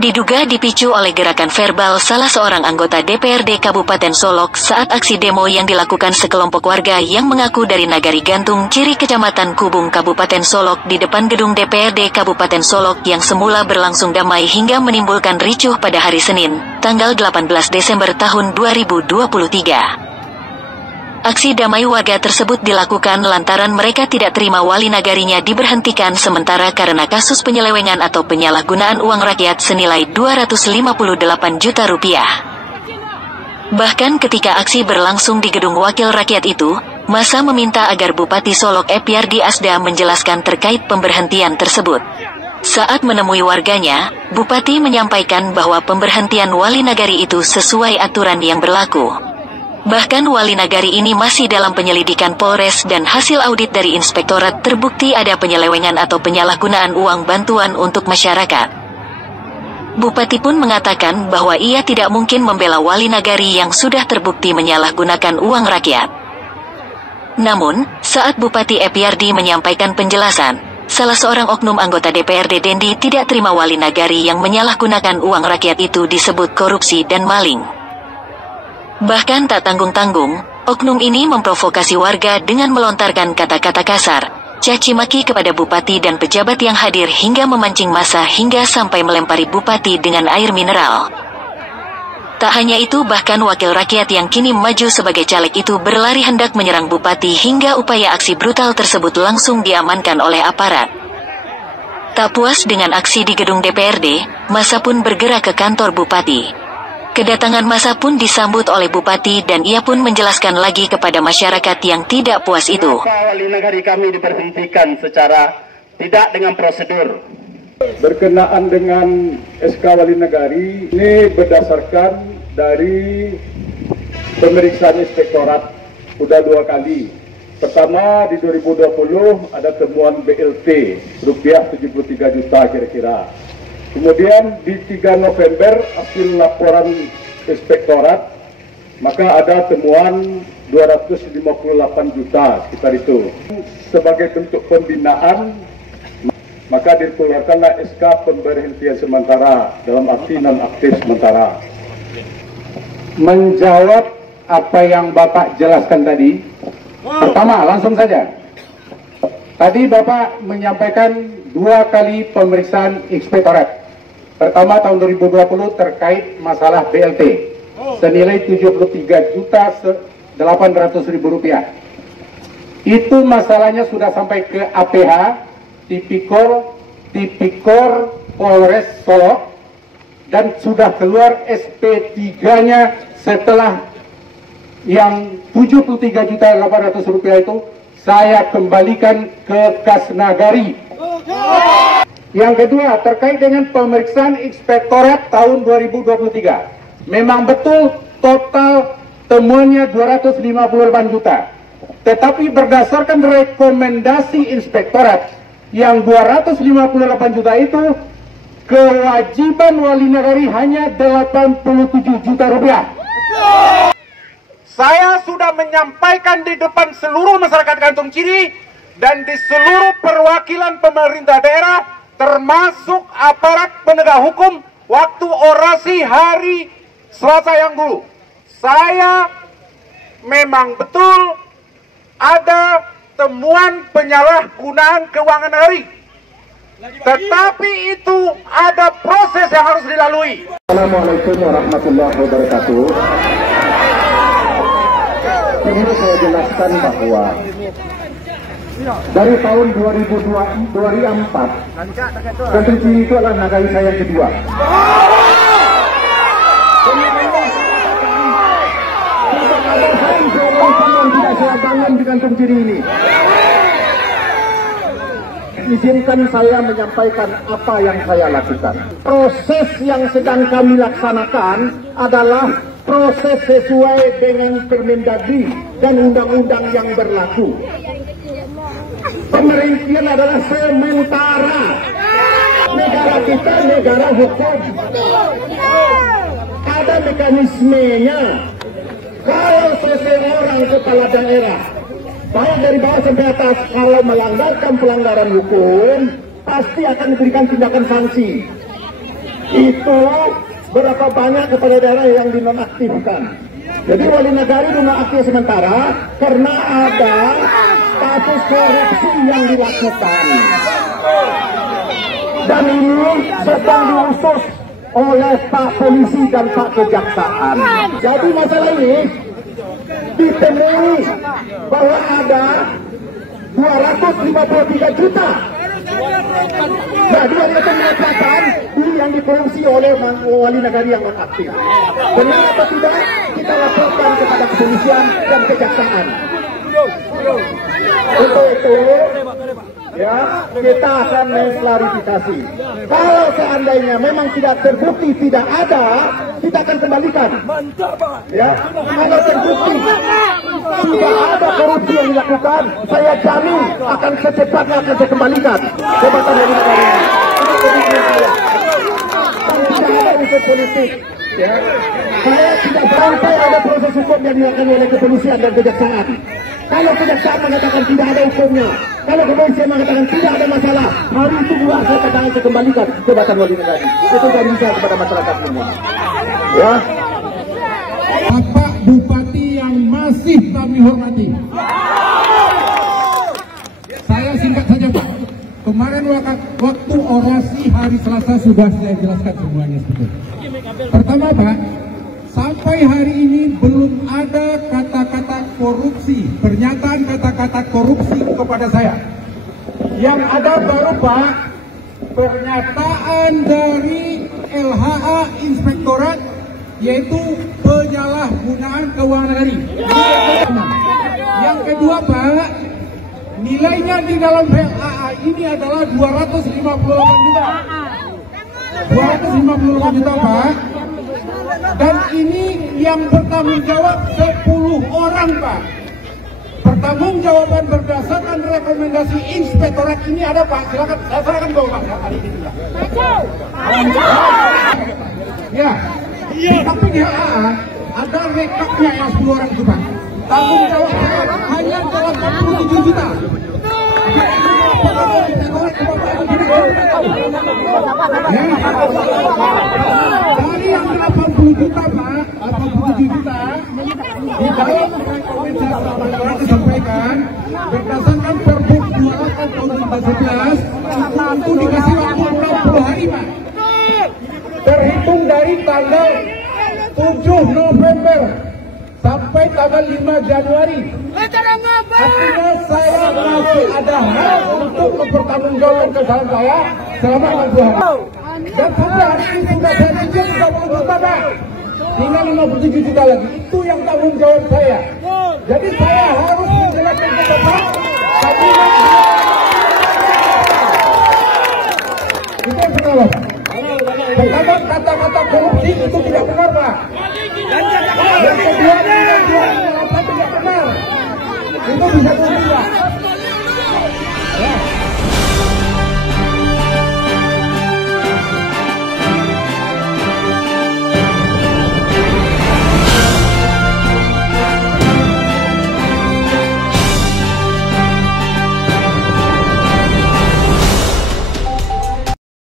Diduga dipicu oleh gerakan verbal salah seorang anggota DPRD Kabupaten Solok saat aksi demo yang dilakukan sekelompok warga yang mengaku dari Nagari Gantung Ciri Kecamatan Kubung Kabupaten Solok di depan gedung DPRD Kabupaten Solok yang semula berlangsung damai hingga menimbulkan ricuh pada hari Senin, tanggal 18 Desember tahun 2023. Aksi damai warga tersebut dilakukan lantaran mereka tidak terima wali nagarinya diberhentikan sementara karena kasus penyelewengan atau penyalahgunaan uang rakyat senilai 258 juta rupiah. Bahkan ketika aksi berlangsung di gedung wakil rakyat itu, massa meminta agar Bupati Solok Epyardi Asda menjelaskan terkait pemberhentian tersebut. Saat menemui warganya, Bupati menyampaikan bahwa pemberhentian wali nagari itu sesuai aturan yang berlaku. Bahkan wali nagari ini masih dalam penyelidikan Polres dan hasil audit dari Inspektorat terbukti ada penyelewengan atau penyalahgunaan uang bantuan untuk masyarakat. Bupati pun mengatakan bahwa ia tidak mungkin membela wali nagari yang sudah terbukti menyalahgunakan uang rakyat. Namun, saat Bupati Epyardi menyampaikan penjelasan, salah seorang oknum anggota DPRD Dendi tidak terima wali nagari yang menyalahgunakan uang rakyat itu disebut korupsi dan maling. Bahkan tak tanggung-tanggung, oknum ini memprovokasi warga dengan melontarkan kata-kata kasar, caci maki kepada Bupati dan pejabat yang hadir hingga memancing massa hingga sampai melempari Bupati dengan air mineral. Tak hanya itu, bahkan wakil rakyat yang kini maju sebagai caleg itu berlari hendak menyerang Bupati hingga upaya aksi brutal tersebut langsung diamankan oleh aparat. Tak puas dengan aksi di gedung DPRD, massa pun bergerak ke kantor Bupati. Kedatangan massa pun disambut oleh Bupati dan ia pun menjelaskan lagi kepada masyarakat yang tidak puas itu. Wali nagari kami diberhentikan secara tidak dengan prosedur. Berkenaan dengan SK Wali Nagari, ini berdasarkan dari pemeriksaan Inspektorat sudah 2 kali. Pertama di 2020 ada temuan BLT rupiah 73 juta kira-kira. Kemudian di 3 November hasil laporan Inspektorat maka ada temuan 258 juta sekitar itu. Sebagai bentuk pembinaan maka dikeluarkanlah SK pemberhentian sementara dalam arti nonaktif sementara. Menjawab apa yang Bapak jelaskan tadi, pertama langsung saja. Tadi Bapak menyampaikan 2 kali pemeriksaan Inspektorat. Pertama tahun 2020 terkait masalah BLT senilai 73.800.000 rupiah. Itu masalahnya sudah sampai ke APH, Tipikor Polres Solok dan sudah keluar SP3-nya setelah yang 73.800.000 rupiah itu saya kembalikan ke Kas Nagari. Yang kedua, terkait dengan pemeriksaan Inspektorat tahun 2023. Memang betul total temuannya 258 juta. Tetapi berdasarkan rekomendasi Inspektorat yang 258 juta itu, kewajiban wali nagari hanya 87 juta rupiah. Saya sudah menyampaikan di depan seluruh masyarakat Gantung Ciri dan di seluruh perwakilan pemerintah daerah termasuk aparat penegak hukum waktu orasi hari Selasa yang dulu. Saya memang betul ada temuan penyalahgunaan keuangan negeri. Tetapi itu ada proses yang harus dilalui. Assalamualaikum warahmatullahi wabarakatuh. Perlu saya jelaskan bahwa dari tahun 2004, Gantung Ciri itu adalah nagari saya yang kedua. Tidak saya bangun di Gantung Ciri ini. Izinkan saya menyampaikan apa yang saya lakukan. Proses yang sedang kami laksanakan adalah proses sesuai dengan Permendagri dan undang-undang yang berlaku. Pemberhentian adalah sementara. Negara kita negara hukum. Ada mekanismenya. Kalau seseorang kepala daerah, baik dari bawah sampai atas, kalau melanggarkan pelanggaran hukum, pasti akan diberikan tindakan sanksi. itu berapa banyak kepala daerah yang dinonaktifkan. Jadi wali negara dinonaktif sementara karena ada kasus korupsi yang dilakukan. Dan ini sedang diusut oleh Pak Polisi dan Pak Kejaksaan. Jadi masalah ini ditemui bahwa ada 253 juta. Jadi yang kita mengatakan ini yang dikorupsi oleh wali negara yang aktif. Benar atau tidak kita laporkan kepada kepolisian dan kejaksaan. Untuk itu ya kita akan mengklarifikasi. Kalau seandainya memang tidak terbukti tidak ada, kita akan kembalikan. Ya, kalau terbukti tidak ada korupsi yang dilakukan, saya jamin akan secepatnya akan saya kembalikan jabatan wali negara ini. Tidak ada unsur politik. Ya, saya tidak sampai ada proses hukum yang dilakukan oleh kepolisian dan kejaksaan. Kalau kejaksaan mengatakan tidak ada hukumnya, kalau kepolisian mengatakan tidak ada masalah, hari itu juga saya katakan saya kembalikan jabatan wali negara. Itu dari saya kepada masyarakat semua. Ya. Bapak Bupati yang masih kami hormati. Saya singkat saja Pak. Kemarin waktu orasi hari Selasa sudah saya jelaskan semuanya sebetulnya. Pertama Pak, sampai hari ini belum ada kata-kata korupsi, pernyataan kata-kata korupsi kepada saya. Yang ada baru Pak, pernyataan dari LHA Inspektorat, yaitu penyalahgunaan keuangan negara. Yang kedua Pak, nilainya di dalam LHA ini adalah 258 juta. 258 juta Pak. Dan ini yang bertanggung jawab 10 orang Pak. Pertanggungjawaban berdasarkan rekomendasi inspektorat ini ada Pak. Silakan saya serahkan ke Pak hari ini juga. Ya. Tapi di HA ada rekapnya yang 10 orang itu Pak. Tanggung jawab hanya 87 juta. Dari yang 80 juta Pak, 87 juta di dalam rekomendasi disampaikan berdasarkan Pergub 28 tahun 2011 itu dikasih waktu 60 hari Pak. Terhitung dari tanggal 7 November sampai tanggal 5 Januari. Artinya saya masih ada hak untuk mempertanggungjawabkan kesalahan saya selama 60 hari. Dan sampai hari ini sudah saya cicil 30 juta Pak. Tinggal 57 juta lagi. Itu yang tanggung jawab saya. Jadi saya harus menjelaskan ke Bapak. Itu yang pertama Pak. Pertama, kata-kata korupsi itu tidak benar Pak. Yang kedua, tidak benar. Itu bisa berubah.